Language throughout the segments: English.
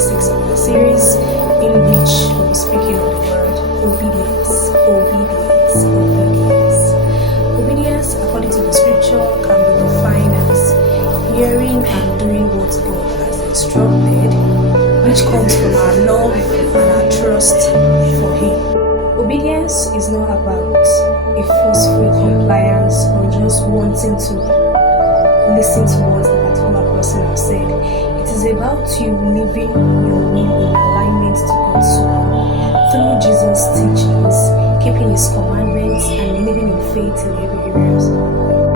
6 of the series, in which we'll be speaking on the word obedience. Obedience. Obedience. Obedience, according to the scripture, can be defined as hearing and doing what God has instructed, which comes from our love and our trust for Him. Obedience is not about a forceful compliance or just wanting to listen to what a particular person has said. It is about you living your will in alignment to God's will through Jesus' teachings, keeping His commandments, and living in faith in every area of your life.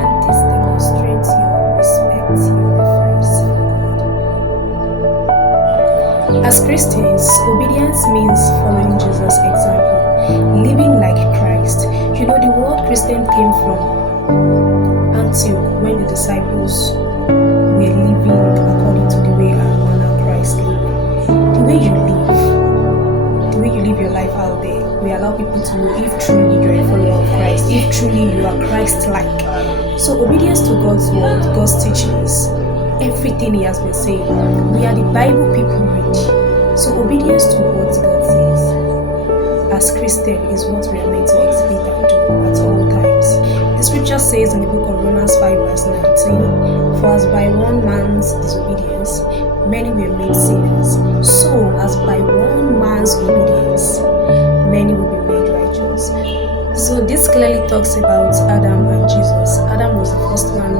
And this demonstrates your respect, your reverence for God. As Christians, obedience means following Jesus' example, living like Christ. You know, the word Christian came from Antioch when the disciples were living according to the way and manner Christ lived. The way you live your life out there, we allow people to know if truly you're a follower of Christ, if truly you are Christ-like. So obedience to God's word, God's teachings, everything He has been saying, we are the Bible people read. So obedience to what God says as Christian is what we are meant to exhibit and do at all times. The scripture says in the book of Romans 5 verse 19, "For as by one man's disobedience many were made sinners, so as by one man's obedience many will be made righteous." So this clearly talks about Adam and Jesus. Adam was the first one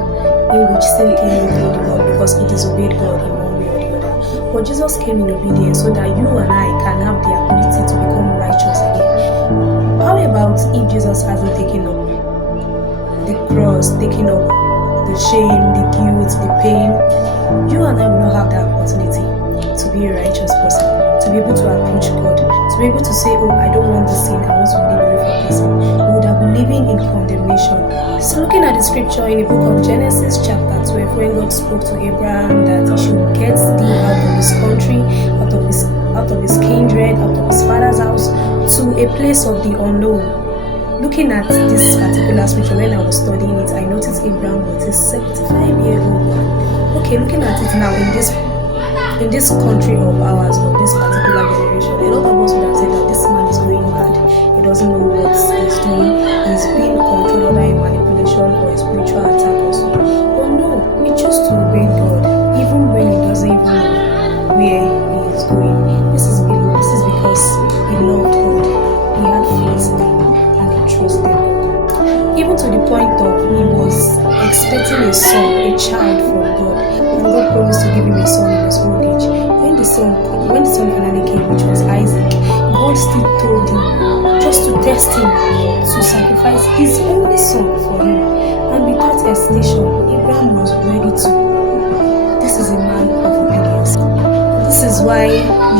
in which sin came into the world because he disobeyed God in one way or the other. But Jesus came in obedience so that you and I can have the ability to become righteous again. How about if Jesus hasn't taken up the cross, taking up the shame, the guilt, the pain? You and I will not have that opportunity to be a righteous person, to be able to approach God, to be able to say, "Oh, I don't want this sin, I want to live away from this sin." We would have been living in condemnation. So looking at the scripture in the book of Genesis chapter 12, when God spoke to Abraham that he should get thee out of his country, out of his kindred, out of his father's house, to a place of the unknown. Looking at this particular scripture, when I was studying it, I noticed Abraham was a 75-year-old man. Okay, looking at it now in this country of ours, or this particular generation, a lot of us would have said that this man is going mad. He doesn't know what he's doing. He's being controlled by a manipulation or a spiritual attack or so. But no, he chose to obey God, even when he doesn't even know where he is going. This is because he loved God. He had faith in Him and he trusted God. Even to the point of he was expecting a son, a child from God. And God promised to give him a son in his old age. When the son finally came, which was Isaac, God still told him just to test him, to sacrifice his only son for him. And without hesitation, Abraham was ready to. This is a man of obedience. This is why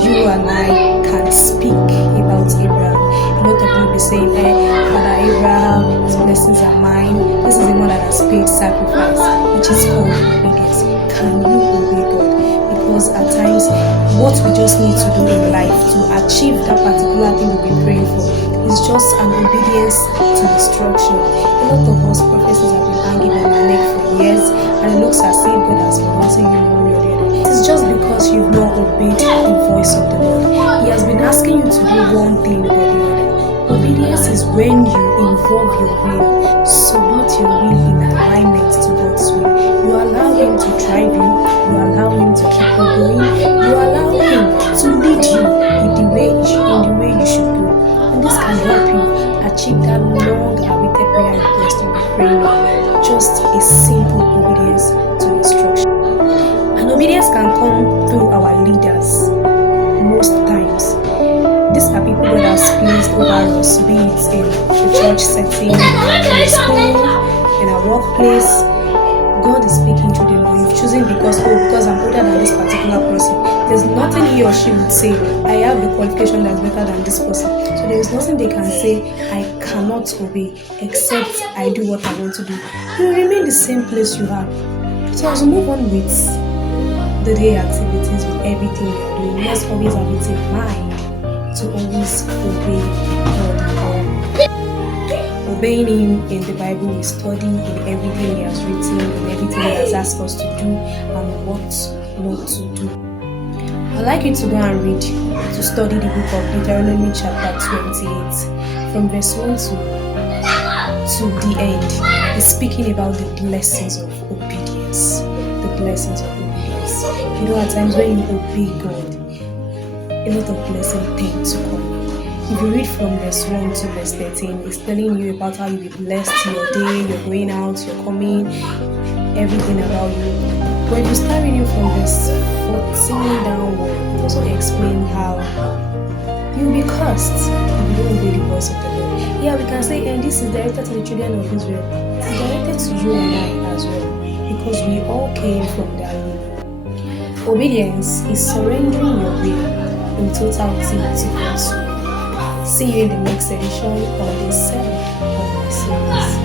you and I can speak about Abraham. A lot of people will be saying, Father Abraham, his blessings are mine. This is a man that has paid sacrifice, which is called obedience. Can you obey God? Because at times, what we just need to do in life to achieve that particular thing we've been praying for is just an obedience to instruction. A lot of us prophecies have been hanging on our neck for years, and it looks as if God has forgotten you one way or the other. It's just because you've not obeyed the voice of the Lord. He has been asking you to do one thing or the other. Obedience is when you involve your will, submit your will in alignment to God's will. You allow Him to drive you, you allow Him to keep you going, you allow Him to lead you in the way you should go. And this can help you achieve that long-awaited prayer request you've been praying. Just a simple obedience to instruction. And obedience can come through our leaders most times. These are people God has placed over us, be it in the church setting, in school, in our workplace. God is speaking to them, or you've chosen because I'm older than this particular person. There's nothing he or she would say, I have the qualification that's better than this person. So there is nothing they can say, I cannot obey, except I do what I want to do. You will remain the same place you are. So as we move on with the day activities, with everything we are doing, let's always have it in mind to always obey God. Obeying Him in the Bible, we study in everything He has written, in everything He has asked us to do, and what not to do. I'd like you to go and read, to study the book of Deuteronomy chapter 28, from verse 1 to the end. It's speaking about the blessings of obedience. The blessings of obedience. You know, at times when you obey God, a lot of blessings tend to come. If you read from verse 1 to verse 13, it's telling you about how you be blessed your day, you're going out, you're coming, everything about you. But if you start reading from verse 14 downward, it also explains how you'll be cursed if you don't obey the voice of the Lord. Yeah, we can say, and this is directed to the children of Israel. It's directed to you and I as well, because we all came from that root. Obedience is surrendering your will in totality to God's will. See you in the next edition of this 7th of my series.